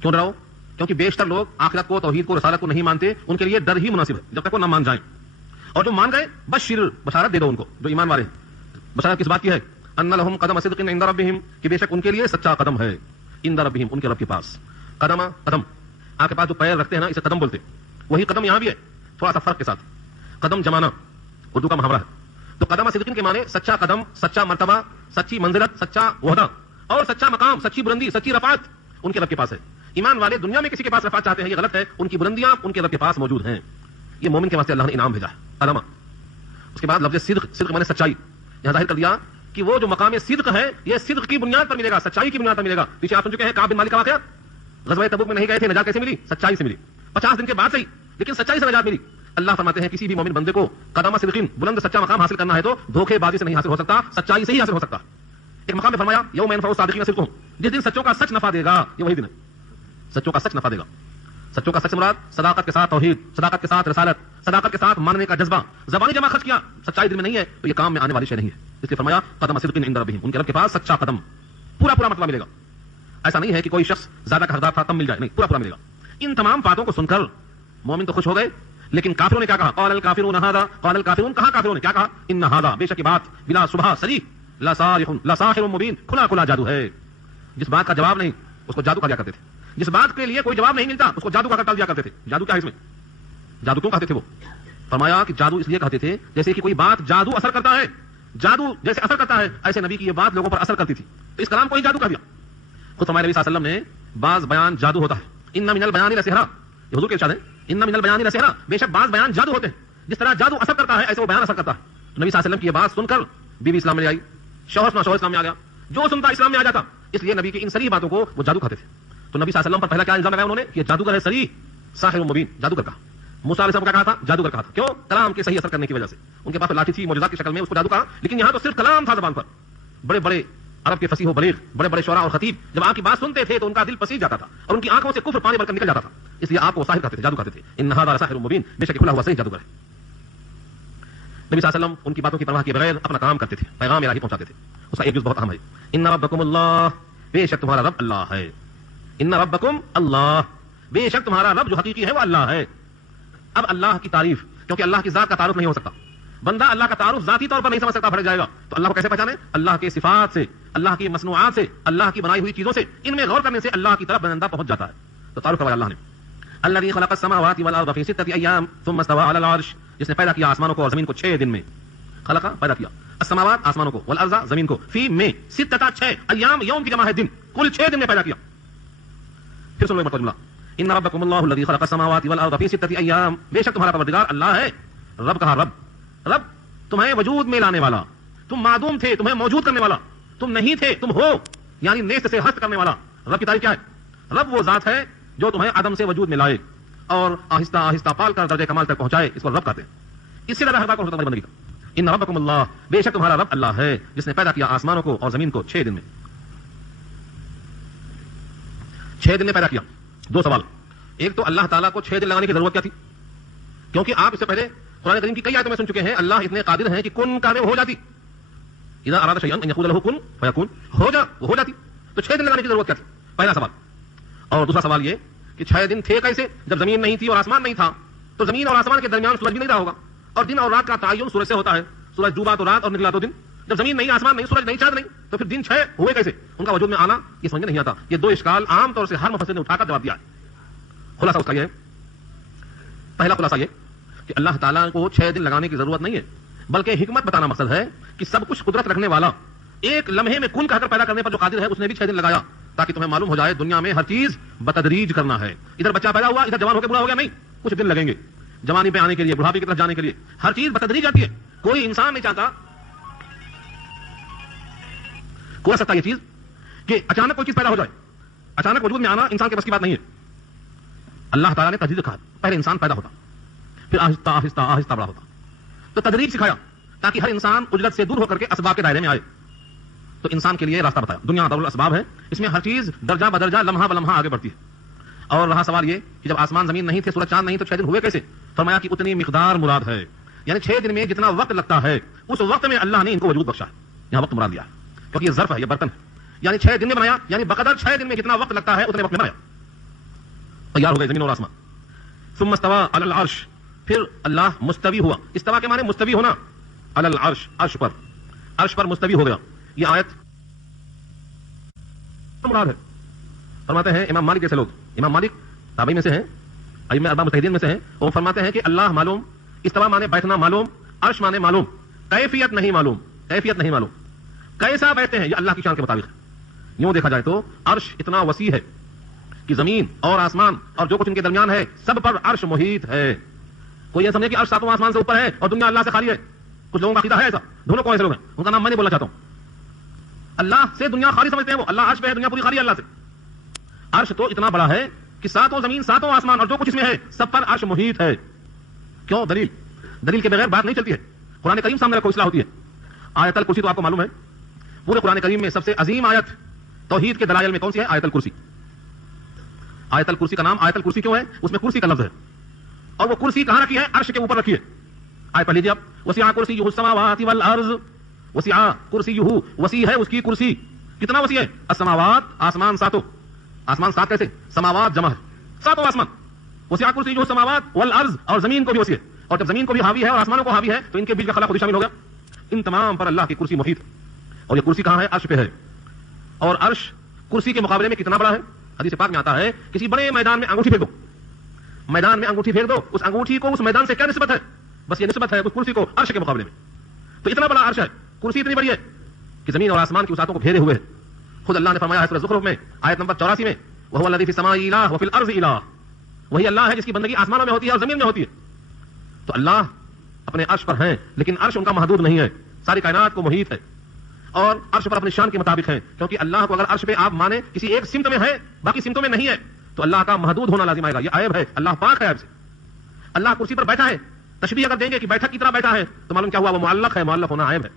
کیوں ڈراؤ؟ کیونکہ بیشتر لوگ آخرت کو, توحید کو, رسالت کو نہیں مانتے. ان کے لیے ڈر ہی مناسب ہے جب تک وہ نہ مان جائیں. اور جو مان گئے بشر, بشارت دے دو ان کو جو ایمان والے ہیں. بشارت کس بات کی ہے؟ ان لهم قدم صدق عند ربهم, کہ بے شک ان کے لیے سچا قدم ہے. عند ربهم, ان کے رب کے پاس. قدم, آپ کے پاس جو پیر رکھتے ہیں نا, اسے قدم بولتے. وہی قدم یہاں بھی ہے, تھوڑا سا فرق کے ساتھ. قدم جمانا اردو کا محاورہ ہے. تو قدم صدق کے معنی سچا قدم, سچا مرتبہ, سچی منزلت, سچا عہدہ اور سچا مقام, سچی بلندی, سچی رفعت ان کے رب کے پاس ہے. ایمان والے دنیا میں کسی کے پاس رفعت چاہتے ہیں, یہ غلط ہے. ان کی بلندیاں ان کے رب کے پاس موجود ہیں. یہ مومن کے واسطے اللہ نے انعام بھیجا ہے, قدم. اس کے بعد لفظ صدق, صدق معنی سچائی, یہاں ظاہر کر دیا کہ وہ جو مقام صدق ہے یہ صدق کی بنیاد پر ملے گا, سچائی کی بنیاد پر ملے گا. پیچھے آپ سن چکے ہیں کعب بن مالک کا واقعہ. غزوہ تبوک میں نہیں گئے تھے, نجات کیسے ملی؟ سچائی سے ملی. 50 دن کے بعد صحیح, لیکن سچائی سے نجات ملی. اللہ فرماتے ہیں کسی بھی مومن بندے کو قدم صدقین, بلند سچا مقام حاصل کرنا ہے تو دھوکے بازی سے نہیں حاصل ہو سکتا, سچائی سے ہی حاصل ہو سکتا. ایک مقام میں فرمایا یوم ينفع الصادقین صدقهم, جس دن سچوں کا سچ نفع دے گا, یہ وہی دن ہے سچوں کا سچ نفع دے گا. سچوں کا سچ مراد صداقت کے ساتھ توحید, صداقت کے ساتھ رسالت, صداقت کے ساتھ ماننے کا جذبہ. زبانی جمع خرچ کیا, سچائی دل میں نہیں ہے تو یہ کام میں آنے والی شے نہیں ہے. اس لیے فرمایا قدم صدق عند ربهم, ان کے رب کے پاس سچا قدم, پورا پورا مطلب ملے گا. ایسا نہیں ہے کہ کوئی شخص زیادہ کا حقدار تھا تب مل جائے, نہیں, پورا پورا ملے گا. ان تمام باتوں کو سن کر مومن تو خوش ہو گئے, لیکن کافروں نے کیا کہا؟ قال الکافرون هذا, قال الکافرون, کہا کافروں نے کیا کہا؟ ان هذا, بے شک یہ بات, بلا صبح صریح, لساحر مبین, کھلا کھلا جادو ہے. جس بات کا جواب نہیں اس کو جادو کہا کرتے تھے, جس بات کے لیے کوئی جواب نہیں ملتا اس کو جادو کا ٹال دیا کرتے تھے. جادو کیا ہے اس میں؟ جادو کیوں کہتے تھے وہ؟ فرمایا کہ جادو اس لیے کہتے تھے جیسے کہ کوئی بات جادو اثر کرتا ہے, جادو جیسے اثر کرتا ہے ایسے نبی کی یہ بات لوگوں پر اثر کرتی تھی, تو اس کلام کو ہی جادو کہہ دیا. خود ہمارے نبی صلی اللہ علیہ وسلم نے بعض بیان جادو ہوتا ہے. ان من البیان لسحرا, یہ حضور کے ارشاد ہے, ان من البیان لسحرا, بے شک بعض بیان جادو ہوتے ہیں. جس طرح جادو اثر کرتا ہے ایسے وہ بیان اثر کرتا ہے. تو نبی صلی اللہ علیہ وسلم کی یہ بات سن کر بیوی اسلام میں آئی, شوہر سنا شوہر اسلام میں آ گیا, جو سنتا اسلام میں آ جاتا. اس لیے نبی کی ان صریح باتوں کو وہ جادو کہتے تھے. تو نبی صلی اللہ علیہ وسلم پر پہلا کیا الزام لگایا انہوں نے کہ جادوگر ہے صریح, ساحر مبین, جادوگر کہا. موسیٰ علیہ السلام کا کہا تھا جادوگر کہا تھا, کیوں؟ کلام کے صحیح اثر کرنے کی وجہ سے. ان کے پاس لاٹھی تھی معجزات کی شکل میں, اس کو جادو کہا, لیکن یہاں تو صرف کلام تھا زبان پر. بڑے بڑے عرب کے فصیح و بلیغ, بڑے بڑے شعراء اور خطیب جب آپ کی بات سنتے تھے تو ان کا دل پسیج جاتا تھا اور ان کی آنکھوں سے کفر پانی بھر کر نکل جاتا تھا. اس لیے آپ کو ساحر کہتے تھے, جادو کہتے تھے. ان ھذا لساحر مبین, بے شک کھلا ہوا صحیح جادوگر ہے. نبی صلی اللہ علیہ وسلم ان کی باتوں کی پرواہ کیے بغیر اپنا کام کرتے تھے, پیغام الہی پہنچاتے تھے. اس کا ایک جز بہت اہم ہے, ان ربکم اللہ, بے شک تمہارا رب اللہ ہے. ان ربکم اللہ, بے شک تمہارا رب جو حقیقی ہے وہ اللہ ہے. اب اللہ کی تعریف, کیونکہ اللہ کی ذات کا تعارف نہیں ہو سکتا, بندہ اللہ کا تعارف ذاتی طور پر نہیں سمجھ سکتا, بھڑک جائے گا. تو اللہ کو کیسے پہچانے؟ اللہ کے صفات سے, اللہ کی مصنوعات سے, اللہ کی بنائی ہوئی چیزوں سے, ان میں غور کرنے سے اللہ کی طرف بندہ پہنچ جاتا ہے. تو تعارف کروایا اللہ نے. الذی خلق السماوات والارض فی ستۃ ایام ثم استوى علی العرش, جس نے پیدا کیا آسمانوں کو اور زمین کو 6 دن میں. خلق, پیدا کیا, السماوات, آسمانوں کو, والارض, زمین کو, فی میں, ستۃ, 6, ایام, یوم کی جمع ہے دن, کل 6 دن میں پیدا کیا. پھر سن لو ایک جملہ, ان ربکم اللہ الذی خلق السماوات والارض فی ستۃ ایام, بے شک تمہارا پروردگار اللہ ہے. رب کہا, رب, رب تمہیں وجود میں لانے والا, تم معدوم تھے تمہیں موجود کرنے والا, تم نہیں تھے تم ہو, یعنی نیست سے ہست کرنے والا. رب کی تعریف کیا ہے؟ رب وہ ذات ہے جو تمہیں عدم سے وجود میں لائے اور آہستہ آہستہ پال کر درجہ کمال تک پہنچائے, اس کو رب کہتے ہیں. اس سے زیادہ حقدار کون ہوتا ہے بندگی کا؟ ان ربکم اللہ, بے شک تمہارا رب اللہ ہے جس نے پیدا کیا آسمانوں کو اور زمین کو 6 دن میں. 6 دن میں پیدا کیا. 2 سوال. ایک تو اللہ تعالیٰ کو 6 دن لگانے کی ضرورت کیا تھی؟ کیونکہ آپ اس سے پہلے قرآن کریم کی کئی آیتوں میں سن چکے ہیں اللہ اتنے قادر ہیں کہ کن کہنے وہ ہو جاتی. اذا اراد شیئا ان یقول له کن فیکون, ہو جا وہ ہو جاتی. تو 6 دن لگانے کی ضرورت کیا تھی؟ پہلا سوال. اور دوسرا سوال یہ کہ 6 دن تھے کیسے؟ جب زمین نہیں تھی اور آسمان نہیں تھا, تو زمین اور آسمان کے درمیان سورج بھی نہیں رہا ہوگا, اور دن اور رات کا تعین سورج سے ہوتا ہے. سورج ڈوبا تو رات اور نکلا تو دن. جب زمین نہیں, آسمان نہیں, سورج نہیں, چاند نہیں, تو پھر دن 6 ہوئے کیسے؟ ان کا وجود میں آنا یہ سمجھ نہیں آتا. یہ 2 اشکال عام طور سے ہر مفسر نے اٹھا کر جواب دیا ہے. خلاصہ اس کا یہ ہے, پہلا خلاصہ یہ کہ اللہ تعالیٰ کو 6 دن لگانے کی ضرورت نہیں ہے, بلکہ حکمت بتانا مقصد ہے کہ سب کچھ قدرت رکھنے والا, ایک لمحے میں کن کہہ کر پیدا کرنے پر جو قادر ہے, اس نے بھی 6 دن لگایا تاکہ تمہیں معلوم ہو جائے دنیا میں ہر چیز بتدریج کرنا ہے. ادھر بچہ پیدا ہوا, ادھر جوان ہو کے بوڑھا ہو گیا, نہیں, کچھ دن لگیں گے جوانی پہ آنے کے لیے, بڑھاپے کی طرف جانے کے لیے. ہر چیز بتدریج آتی ہے. کوئی انسان نہیں چاہتا, ہو سکتا یہ چیز کہ اچانک کوئی چیز پیدا ہو جائے, اچانک وجود میں آنا انسان کے بس کی بات نہیں ہے. اللہ تعالیٰ نے تدریج رکھا, پہلے انسان پیدا ہوتا, پھر آہستہ آہستہ آہستہ بڑا ہوتا. تو تدریج سکھایا تاکہ ہر انسان اجرت سے دور ہو کر کے اسباب کے دائرے میں آئے. تو انسان کے لیے راستہ بتایا. دنیا دار الاسباب ہے, اس میں ہر چیز درجہ بدرجہ لمحہ بلمحہ آگے بڑھتی ہے. اور رہا سوال یہ کہ جب آسمان زمین نہیں تھے, سورج چاند نہیں, تو 6 دن ہوئے کیسے؟ فرمایا کہ اتنی مقدار مراد ہے, یعنی 6 دن میں جتنا وقت لگتا ہے اس وقت میں اللہ نے ان کو وجود بخشا ہے. یہاں وقت مراد لیا ہے کیونکہ یہ ظرف ہے, یہ برتن ہے. یعنی 6 دن میں بنایا, یعنی بقدر 6 دن میں جتنا وقت لگتا ہے اتنے وقت میں بنایا. تیار ہو گئے زمین اور آسمان. ثم استوى على العرش, پھر اللہ مستوی ہوا. استوا کے معنی مستوی ہونا, علی العرش, عرش پر, عرش پر مستوی ہو گیا. یہ آیت مراد ہے. فرماتے ہیں امام مالک جیسے لوگ, امام مالک تابعی میں سے ہیں, ائمہ اربعہ مجتہدین میں سے ہیں, وہ فرماتے ہیں کہ اللہ معلوم, استوا معنی بیٹھنا معلوم, عرش معنی معلوم, کیفیت نہیں معلوم, کیفیت نہیں معلوم, کیسا بیٹھتے ہیں یہ اللہ کی شان کے مطابق ہے. یوں دیکھا جائے تو عرش اتنا وسیع ہے کہ زمین اور آسمان اور جو کچھ ان کے درمیان ہے سب پر عرش محیط ہے. کوئی یہ سمجھے کہ عرش 7واں آسمان سے اوپر ہے اور دنیا اللہ سے خالی ہے. کچھ لوگوں کا عقیدہ ہے ایسا, دونوں کو ایسے لوگ ہیں, ان کا نام میں نہیں بولنا چاہتا ہوں. اللہ سے دنیا خالی سمجھتے ہیں وہ, اللہ عرش پہ ہے, دنیا پوری خالی ہے اللہ سے. عرش تو اتنا بڑا ہے کہ 7واں زمین 7واں آسمان اور جو کچھ اس میں ہے سب پر عرش محیط ہے. کیوں؟ دلیل, دلیل کے بغیر بات نہیں چلتی ہے. قرآن کریم سامنے رکھو, اصلاح ہوتی ہے. آیت الکرسی تو آپ کو معلوم ہے, پورے قرآن کریم میں سب سے عظیم آیت توحید کے دلائل میں کون سی ہے؟ آیت الکرسی. آیت الکرسی کا نام آیت الکرسی کیوں ہے؟ اس میں کرسی کا لفظ ہے, اور وہ کرسی کہاں رکھی ہے؟ عرش کے اوپر رکھی ہے. آیت پڑھ لیجیے آپ. وسع کرسیہ السماوات والارض, وسع کرسیہ, وسیع ہے اس کی کرسی. کتنا وسیع ہے؟ السماوات, آسمان 7, آسمان 7 کیسے؟ سماوات جمع ہے, 7 آسمان. وسع کرسیہ السماوات والارض, اور زمین کو بھی وسیع ہے. اور جب زمین کو بھی حاوی ہے اور آسمانوں کو حاوی ہے تو ان کے بیچ کا خلا خود شامل ہو گیا. ان تمام پر اللہ کی کرسی محیط ہے. اور یہ کرسی کہاں ہے؟ عرش پہ ہے. اور عرش کرسی کے مقابلے میں کتنا بڑا ہے؟ حدیث پاک میں آتا ہے کسی بڑے میدان میں انگوٹھی پھینک دو, میدان میں انگوٹھی پھینک دو, اس انگوٹھی کو اس میدان سے کیا نسبت ہے؟ بس یہ نسبت ہے اس کرسی کو عرش کے مقابلے میں. تو اتنا بڑا عرش ہے, کرسی اتنی بڑی ہے کہ زمین اور آسمان کی وسعتوں کو گھیرے ہوئے ہے. خود اللہ نے فرمایا ہے سورہ زخرف میں آیت نمبر 84 میں, وهو الذی فی السماء الہ وفی الارض الہ, وہی اللہ ہے جس کی بندگی آسمانوں میں ہوتی ہے اور زمین میں ہوتی ہے. تو اللہ اپنے عرش پر ہیں, لیکن عرش ان کا محدود نہیں ہے, ساری کائنات کو محیط ہے. اور عرش پر اپنی شان کے مطابق ہے, کیونکہ اللہ کو اگر عرش پہ آپ مانے کسی ایک سمت میں ہے باقی سمتوں میں نہیں ہے تو اللہ کا محدود ہونا لازم آئے گا. یہ عیب ہے, اللہ پاک ہے عیب سے. اللہ کرسی پر بیٹھا ہے, تشبیہ اگر دیں گے کہ بیٹھک کی طرح بیٹھا ہے تو معلوم کیا ہوا؟ وہ معلق ہے, معلق ہونا عیب ہے.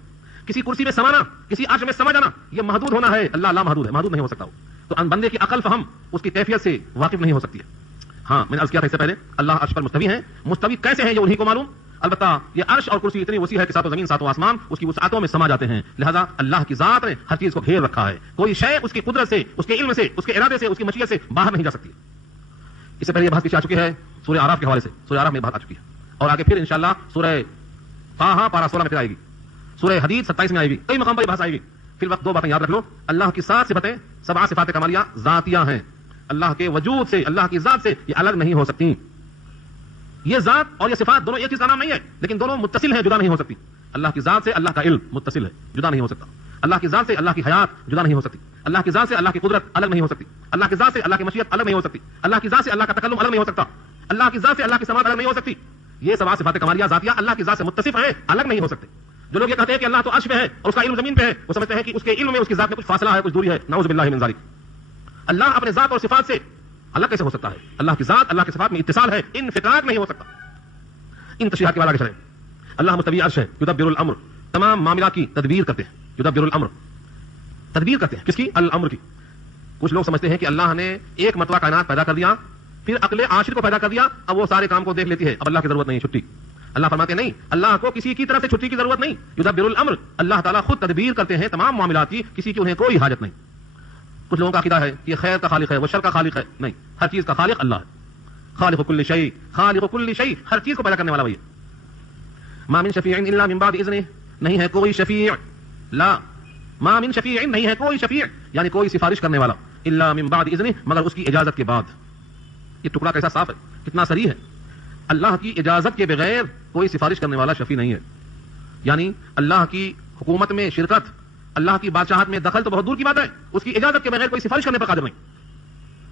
کسی کرسی میں سمانا, کسی عرش میں سما جانا, یہ محدود ہونا ہے. اللہ لا محدود ہے, محدود نہیں ہو سکتا. تو ان بندے کی عقل فہم اس کی کیفیت سے واقف نہیں ہو سکتی ہے. ہاں میں نے عرض کیا تھا اس سے پہلے, اللہ عرش پر مستوی ہیں. مستوی کیسے ہیں یہ انہی کو معلوم. البتہ یہ عرش اور کرسی اتنی وسیع ہے کہ 7 زمین 7 آسمان اس کی وسعتوں میں سما جاتے ہیں. لہذا اللہ کی ذات نے ہر چیز کو گھیر رکھا ہے. کوئی شے اس کی قدرت سے, اس کے علم سے, اس کے ارادے سے, اس کی مشیت سے باہر نہیں جا سکتی. اس سے پہلے یہ بات پیچھے آ چکی ہے سورہ اعراف کے حوالے سے, سورہ اعراف میں بات آ چکی ہے, اور آگے پھر انشاءاللہ سورہ طٰہٰ پارہ 16 میں پھر آئے گی, سورہ حدید 27 میں آئے گی, کئی مقام پر یہ بحث آئے گی. فی الوقت 2 باتیں یاد رکھ لو. اللہ کی 7 صفتیں 7 صفات کمالیہ ذاتیہ ہیں. اللہ کے وجود سے, اللہ کی ذات سے یہ الگ نہیں ہو سکتی. یہ ذات اور یہ صفات دونوں ایک چیز کا نام نہیں ہے, لیکن دونوں متصل ہیں, جدا نہیں ہو سکتی. اللہ کی ذات سے اللہ کا علم متصل ہے, جدا نہیں ہو سکتا. اللہ کی ذات سے اللہ کی حیات جدا نہیں ہو سکتی. اللہ کی ذات سے اللہ کی قدرت الگ نہیں ہو سکتی. اللہ کی ذات سے اللہ کی مشیت الگ نہیں ہو سکتی. اللہ کی ذات سے اللہ کا تکلم الگ نہیں ہو سکتا. اللہ کی ذات سے اللہ کی سماعت الگ نہیں ہو سکتی. یہ 7 صفات کمالیہ ذاتیہ اللہ کی ذات سے متصف ہیں, الگ نہیں ہو سکتے. جو لوگ یہ کہتے ہیں کہ اللہ تو عرش پہ ہے اور اس کا علم زمین پہ ہے, وہ سمجھتے ہیں کہ اس کے علم میں اس کی ذات میں کچھ فاصلہ ہے, کچھ دوری ہے. نعوذ باللہ من ذالک. اللہ اپنے ذات اور صفات سے الگ کیسے ہو سکتا ہے؟ اللہ کی ذات اللہ کی صفات میں اتصال ہے, انفطاق نہیں ہو سکتا. ان تشریحات کے بعد آگے چلیں. اللہ مستوی عرش ہے, یدبر الامر, تمام معاملات کی تدبیر کرتے ہیں. یدبر الامر, تدبیر کرتے ہیں کس کی؟ الامر کی. کچھ لوگ سمجھتے ہیں کہ اللہ نے ایک مرتبہ کائنات پیدا کر دیا, پھر عقل عاشر کو پیدا کر دیا, اب وہ سارے کام کو دیکھ لیتی ہے, اب اللہ کی ضرورت نہیں چھٹی. اللہ فرماتے ہیں نہیں, اللہ کو کسی کی طرف سے چھٹی کی ضرورت نہیں. یدبر الامر, اللہ تعالیٰ خود تدبیر کرتے ہیں تمام معاملات کی, کسی کی انہیں کوئی حاجت نہیں. کچھ لوگوں کا عقیدہ ہے کہ خیر کا خالق ہے, وہ شر کا خالق ہے. نہیں, ہر چیز کا خالق اللہ ہے. خالق کل شیء, خالق کل شیء, ہر چیز کو پیدا کرنے والا وہی ہے. ما من شفیع الا من بعد اذنہ، نہیں ہے کوئی شفیع، لا ما من شفیع نہیں ہے کوئی شفیع یعنی کوئی سفارش کرنے والا، الا من بعد اذنہ مگر اس کی اجازت کے بعد. یہ ٹکڑا کیسا صاف ہے، کتنا صریح ہے. اللہ کی اجازت کے بغیر کوئی سفارش کرنے والا شفیع نہیں ہے. یعنی اللہ کی حکومت میں شرکت، اللہ کی بادشاہت میں دخل تو بہت دور کی بات ہے، اس کی اجازت کے بغیر کوئی سفارش کرنے پر قادر نہیں.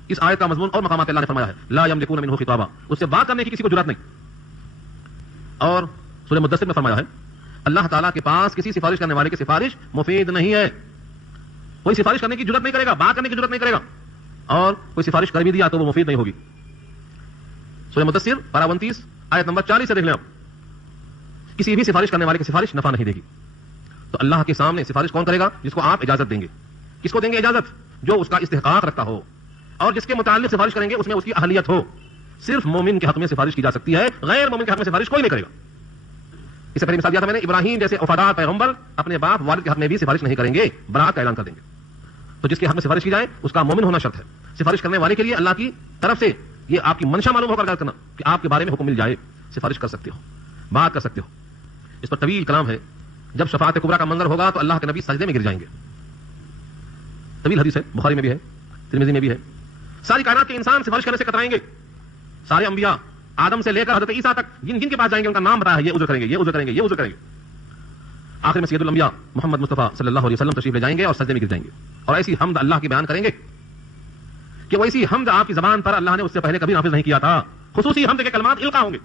اس آیت کا مضمون اور مقامات اللہ نے فرمایا ہے لا یملکون منہ خطابا، اس سے بات کرنے کی کسی کو جرات نہیں. اور سورہ مدثر میں فرمایا ہے اللہ تعالیٰ کے پاس کسی سفارش کرنے والے کی سفارش مفید نہیں ہے. کوئی سفارش کرنے کی جرات نہیں کرے گا، بات کرنے کی جرات نہیں کرے گا، اور کوئی سفارش کر بھی دیا تو وہ مفید نہیں ہوگی. سورہ مدثر پارہ 29 آیت نمبر 40 سے دیکھ لیں آپ. کسی بھی سفارش کرنے والے کی سفارش نفع نہیں دے گی. تو اللہ کے سامنے سفارش کون کرے گا؟ جس کو آپ اجازت دیں گے. کس کو دیں گے اجازت؟ جو اس کا استحقاق رکھتا ہو اور جس کے متعلق سفارش کریں گے اس میں اس کی اہلیت ہو. صرف مومن کے حق میں سفارش کی جا سکتی ہے، غیر مومن کے حق میں سفارش کوئی نہیں کرے گا. اس سے پہلے مثال دیا تھا میں نے، ابراہیم جیسے وفادار پیغمبر اپنے باپ والد کے حق میں بھی سفارش نہیں کریں گے، برات کا اعلان کر دیں گے. تو جس کے حق میں سفارش کی جائے اس کا مومن ہونا شرط ہے. سفارش کرنے والے کے لیے اللہ کی طرف سے یہ آپ کی منشا معلوم ہو کر کرنا کہ آپ کے بارے میں حکم مل جائے، سفارش کر سکتے ہو، بات کر سکتے ہو. اس پر طویل کلام ہے. جب شفاعت کبریٰ کا منظر ہوگا تو اللہ کے نبی سجدے میں گر جائیں گے. طویل حدیث ہے، بخاری میں بھی ہے، ترمذی میں بھی ہے. ساری کائنات کے انسان سفارش کرنے سے کترائیں گے. سارے انبیاء آدم سے لے کر حضرت عیسیٰ تک جن جن کے پاس جائیں گے ان کا نام بتایا ہے، یہ عذر کریں گے، یہ عذر کریں گے، یہ عذر کریں گے. آخر میں سید الانبیاء محمد مصطفیٰ صلی اللہ علیہ وسلم تشریف لے جائیں گے اور سجدے میں گر جائیں گے اور ایسی حمد اللہ کی بیان کریں گے کہ ویسی حمد آپ کی زبان پر اللہ نے اس سے پہلے کبھی نافذ نہیں کیا تھا. خصوصی حمد کے کلمات القا ہوں گے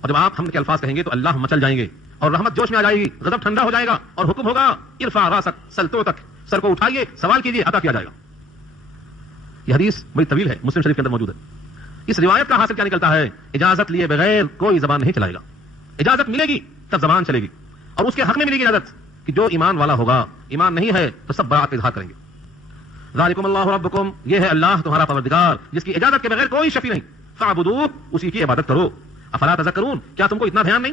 اور جب آپ حمد کے الفاظ کہیں گے تو اللہ مچل جائیں گے اور رحمت جوش میں آ جائے گی، غضب ٹھنڈا ہو جائے گا اور حکم ہوگا ارفع راسک، سلطوں تک سر کو اٹھائیے، سوال کیجیے، عطا کیا جائے گا. یہ حدیث بڑی طویل ہے، مسلم شریف کے اندر موجود ہے. اس روایت کا حاصل کیا نکلتا ہے؟ اجازت لیے بغیر کوئی زبان نہیں چلائے گا. اجازت ملے گی تب زبان چلے گی اور اس کے حق میں ملے گی اجازت کہ جو ایمان والا ہوگا. ایمان نہیں ہے تو سب برات کا اظہار کریں گے. ذالکم اللہ ربکم، یہ ہے اللہ تمہارا پروردگار جس کی اجازت کے بغیر کوئی شفیع نہیں. فاعبدوہ، اسی کی عبادت کرو. افلا تذکرون، کیا تم کو اتنا دھیان نہیں؟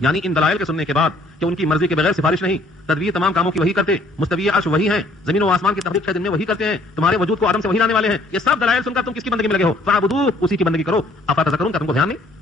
یعنی ان دلائل کے سننے کے بعد کہ ان کی مرضی کے بغیر سفارش نہیں، تدبیر تمام کاموں کی وہی کرتے، مستوی عرش وہی ہیں، زمین و آسمان کی تخلیق 6 دن میں وہی کرتے ہیں، تمہارے وجود کو آدم سے وہی لانے والے ہیں، یہ سب دلائل سن کر تم کس کی بندگی میں لگے ہو؟ فاعبدوہ، اسی کی بندگی کرو. افلا تذکرون، کیا تم کو دھیان نہیں؟